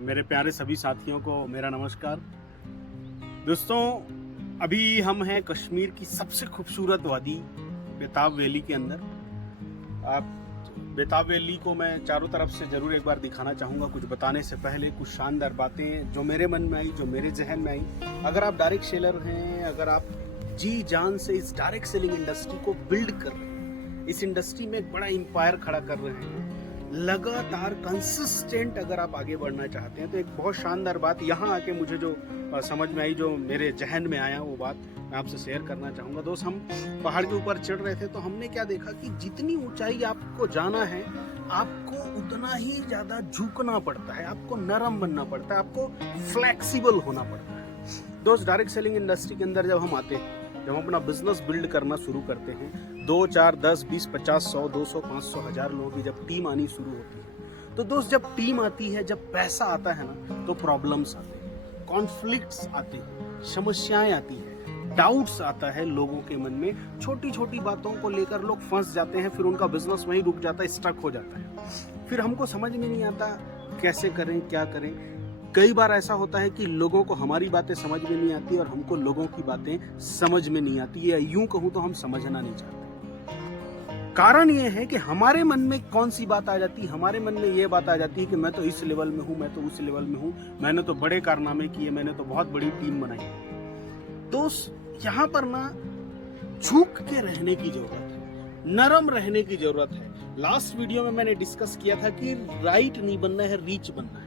मेरे प्यारे सभी साथियों को मेरा नमस्कार। दोस्तों, अभी हम हैं कश्मीर की सबसे खूबसूरत वादी बेताब वैली के अंदर। आप बेताब वैली को मैं चारों तरफ से ज़रूर एक बार दिखाना चाहूँगा। कुछ बताने से पहले कुछ शानदार बातें जो मेरे मन में आई, जो मेरे जहन में आई। अगर आप डायरेक्ट सेलर हैं, अगर आप जी जान से इस डायरेक्ट सेलिंग इंडस्ट्री को बिल्ड कर रहे हैं, इस इंडस्ट्री में एक बड़ा एम्पायर खड़ा कर रहे हैं, लगातार कंसिस्टेंट अगर आप आगे बढ़ना चाहते हैं, तो एक बहुत शानदार बात यहाँ आके मुझे जो समझ में आई, जो मेरे जहन में आया, वो बात मैं आपसे शेयर करना चाहूँगा। दोस्त, हम पहाड़ के ऊपर चढ़ रहे थे तो हमने क्या देखा कि जितनी ऊंचाई आपको जाना है, आपको उतना ही ज़्यादा झुकना पड़ता है, आपको नरम बनना पड़ता है, आपको फ्लेक्सिबल होना पड़ता है। दोस्त, डायरेक्ट सेलिंग इंडस्ट्री के अंदर जब हम आते हैं, जब हम अपना बिजनेस बिल्ड करना शुरू करते हैं, 2, 4, 10, 20, 50, 100, 200, 500, 1000 लोगों की जब टीम आनी शुरू होती है, तो दोस्त जब टीम आती है, जब पैसा आता है ना, तो प्रॉब्लम्स आते हैं, कॉन्फ्लिक्ट्स आते हैं, समस्याएं आती हैं, डाउट्स आता है लोगों के मन में। छोटी छोटी बातों को लेकर लोग फंस जाते हैं, फिर उनका बिजनेस वहीं रुक जाता है, स्टक हो जाता है। फिर हमको समझ में नहीं आता कैसे करें, क्या करें। कई बार ऐसा होता है कि लोगों को हमारी बातें समझ में नहीं आती और हमको लोगों की बातें समझ में नहीं आती, या यूं कहूं तो हम समझना नहीं चाहते। कारण ये है कि हमारे मन में कौन सी बात आ जाती है, हमारे मन में ये बात आ जाती है कि मैं तो इस लेवल में हूं, मैं तो उस लेवल में हूं, मैंने तो बड़े कारनामे किए, मैंने तो बहुत बड़ी टीम बनाई। तो यहाँ पर ना झुक के रहने की जरूरत है, नरम रहने की जरूरत है। लास्ट वीडियो में मैंने डिस्कस किया था कि राइट नहीं बनना है, रीच बनना है।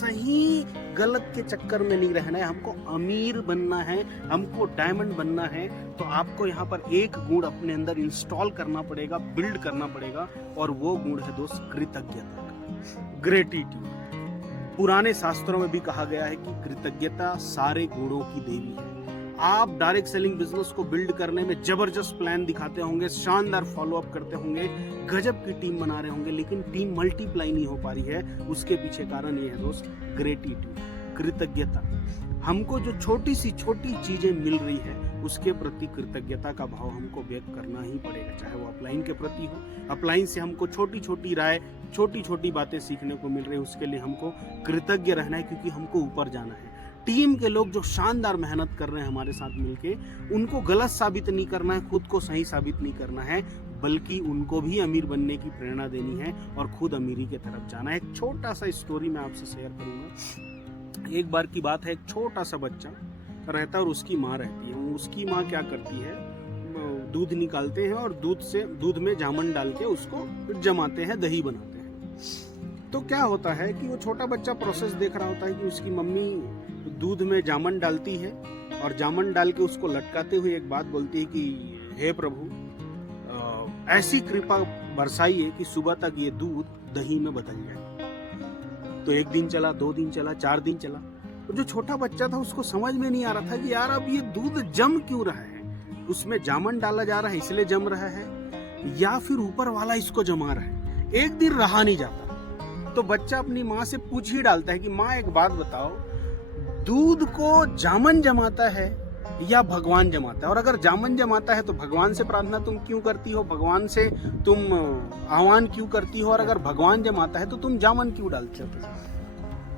सही गलत के चक्कर में नहीं रहना है, हमको अमीर बनना है, हमको डायमंड बनना है। तो आपको यहाँ पर एक गुण अपने अंदर इंस्टॉल करना पड़ेगा, बिल्ड करना पड़ेगा, और वो गुण है दोस्त कृतज्ञता का, ग्रेटिट्यूड। पुराने शास्त्रों में भी कहा गया है कि कृतज्ञता सारे गुणों की देवी है। आप डायरेक्ट सेलिंग बिजनेस को बिल्ड करने में जबरदस्त प्लान दिखाते होंगे, शानदार फॉलोअप करते होंगे, गजब की टीम बना रहे होंगे, लेकिन टीम मल्टीप्लाई नहीं हो पा रही है। उसके पीछे कारण ये है दोस्त, ग्रेटिट्यूड, कृतज्ञता। हमको जो छोटी सी छोटी चीजें मिल रही है, उसके प्रति कृतज्ञता का भाव हमको व्यक्त करना ही पड़ेगा, चाहे वो अपलाइन के प्रति हो। अपलाइन से हमको छोटी छोटी राय, छोटी छोटी बातें सीखने को मिल रही है, उसके लिए हमको कृतज्ञ रहना है, क्योंकि हमको ऊपर जाना है। टीम के लोग जो शानदार मेहनत कर रहे हैं हमारे साथ मिलके, उनको गलत साबित नहीं करना है, खुद को सही साबित नहीं करना है, बल्कि उनको भी अमीर बनने की प्रेरणा देनी है और खुद अमीरी की तरफ जाना है। एक छोटा सा स्टोरी मैं आपसे शेयर करूंगा। एक बार की बात है, एक छोटा सा बच्चा रहता है और उसकी माँ रहती है। उसकी माँ क्या करती है, दूध निकालते हैं और दूध में जामुन डाल के उसको जमाते हैं, दही बनाते हैं। तो क्या होता है कि वो छोटा बच्चा प्रोसेस देख रहा होता है कि उसकी मम्मी दूध में जामुन डालती है और जामुन डाल के उसको लटकाते हुए एक बात बोलती है कि हे प्रभु, ऐसी कृपा बरसाइए कि सुबह तक ये दूध दही में बदल जाए। तो 1 दिन चला, 2 दिन चला, 4 दिन चला। तो जो छोटा बच्चा था उसको समझ में नहीं आ रहा था कि यार अब ये दूध जम क्यों रहा है, उसमें जामुन डाला जा रहा है इसलिए जम रहा है, या फिर ऊपर वाला इसको जमा रहा है। एक दिन रहा नहीं जाता, तो बच्चा अपनी माँ से पूछ ही डालता है कि माँ एक बात बताओ, दूध को जामुन जमाता है या भगवान जमाता है? और अगर जामुन जमाता है तो भगवान से प्रार्थना तुम क्यों करती हो, भगवान से तुम आह्वान क्यों करती हो, और अगर भगवान जमाता है तो तुम जामुन क्यों डालते हो?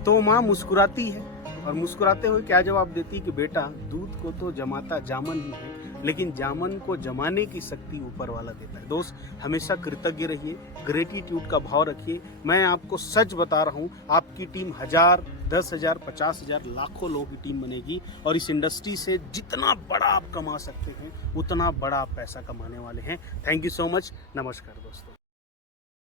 तो माँ मुस्कुराती है और मुस्कुराते हुए क्या जवाब देती है कि बेटा, दूध को तो जमाता जामुन ही है, लेकिन जामुन को जमाने की शक्ति ऊपर वाला देता है। दोस्त, हमेशा कृतज्ञ रहिए, ग्रेटिट्यूड का भाव रखिए। मैं आपको सच बता रहा हूँ, आपकी टीम 1000, 10,000, 50,000, लाखों लोगों की टीम बनेगी, और इस इंडस्ट्री से जितना बड़ा आप कमा सकते हैं, उतना बड़ा आप पैसा कमाने वाले हैं। Thank you so much. नमस्कार दोस्तों।